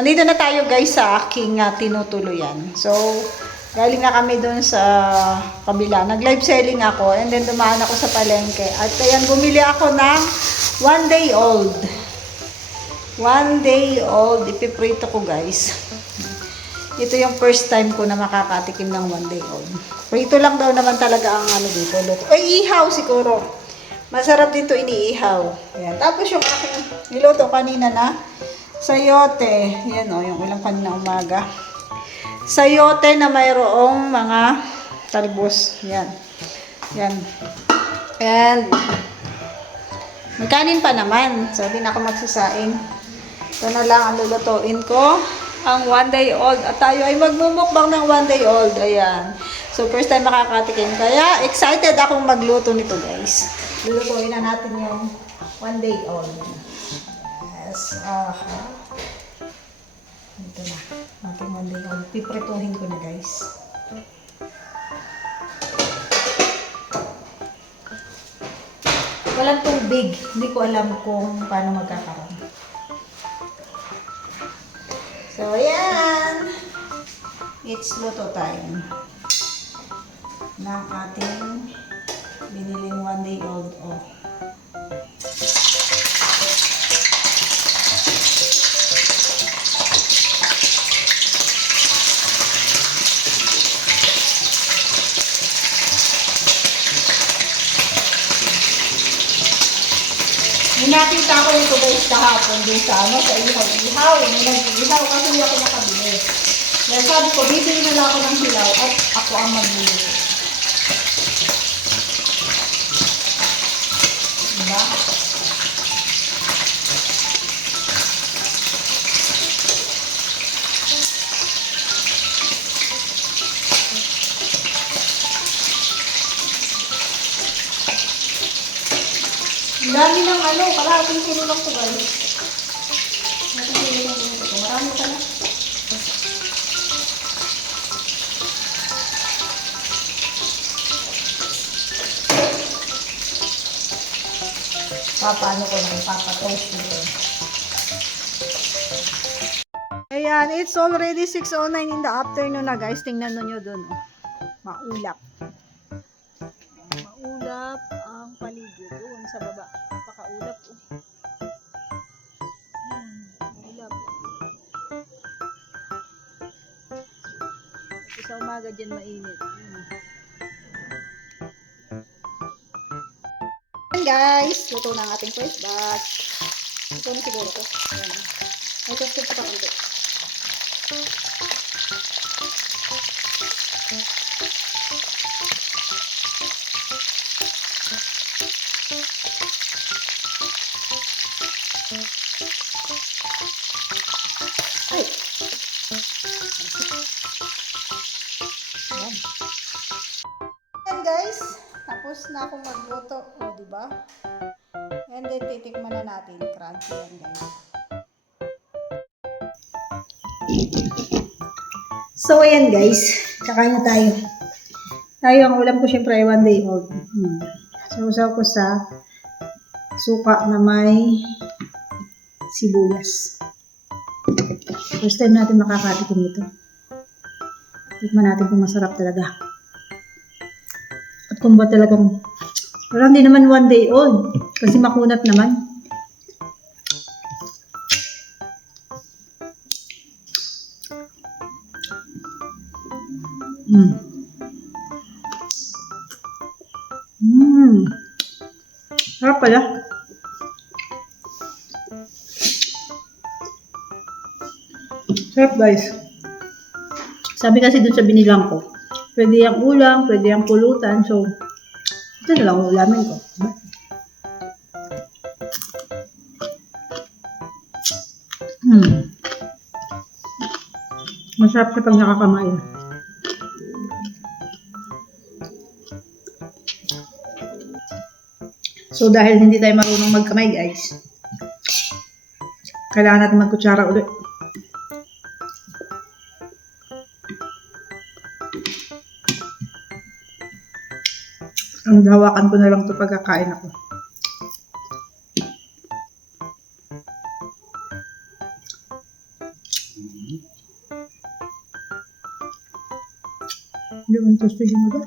Nandito na tayo guys sa aking tinutuluyan. So, galing na kami doon sa kabila. Nag-live selling ako and then dumaan ako sa palengke. At ayan, bumili ako ng 1 day old. 1 day old. Ipiprito ko guys. Ito yung first time ko na makakatikim ng 1 day old. Prito lang daw naman talaga ang ano dito. Ay, ihaw siguro. Masarap dito iniihaw. Ayan. Tapos yung aking niluto kanina na sayote. Yan o, yung ulam kanina umaga. Sayote na mayroong mga talbos. Yan. Yan. And may kanin pa naman. So, di na ako magsasaing. Ito na lang ang lulutuin ko. Ang 1 day old. At tayo ay magmumukbang ng 1 day old. Ayan. So, first time makakatikim. Kaya, excited akong magluto nito, guys. Lulutuin na natin yung 1 day old. Yes. Ito na. Ating 1 day old. Piprituhin ko na, guys. Walang tubig. Hindi ko alam kung paano magkakaroon. So, ayan. It's luto time ng ating biniling 1 day old. Oh. Nakita ko nito guys kahapon din sa ano, sa ihaw. May nag-ihaw kasi hindi ako nakabili. Kaya sabi ko, bibili na lang ako ng hilaw at ako ang magluluto. Diba? Ang dami ng ano, kalahating kilo lang ko guys. Marami pa na. Paano ko na ipapatoast nito. Ayan, it's already 6:09 in the afternoon na guys. Tingnan nyo dun. Oh. Maulap. Maulap ang paligid doon sa baba. Napakaulap. Oh. Maulap. Kasi sa umaga dyan mainit. Ayan guys, luto na ang ating first batch. Ito na siguro ko. Ayan. May toasted pa konti. Ay. Ayan. Ayan guys, tapos na akong magluto. O, diba? And then, titikman na natin. Crunchy yan guys. So, ayan guys. Kakain na tayo. Tayo, ang ulam ko syempre ay 1 day old. Sausaw ko sa suka na may sibuyas. First time natin makakatikim nito. Tikman natin kung masarap talaga. At kung ba talagang parang di naman 1 day old. Kasi makunat naman. Sarap pala. Sarap guys. Sabi kasi dun sa binilang ko, pwede yung ulam, pwede yung pulutan. So, ito na lang ang ulamin ko. Masarap siya pag nakakamain. So, dahil hindi tayo marunong magkamay guys, kailangan natin magkutsara ulit. Ang hawakan ko na lang ito pagkakain ako. Hindi man to mo ba?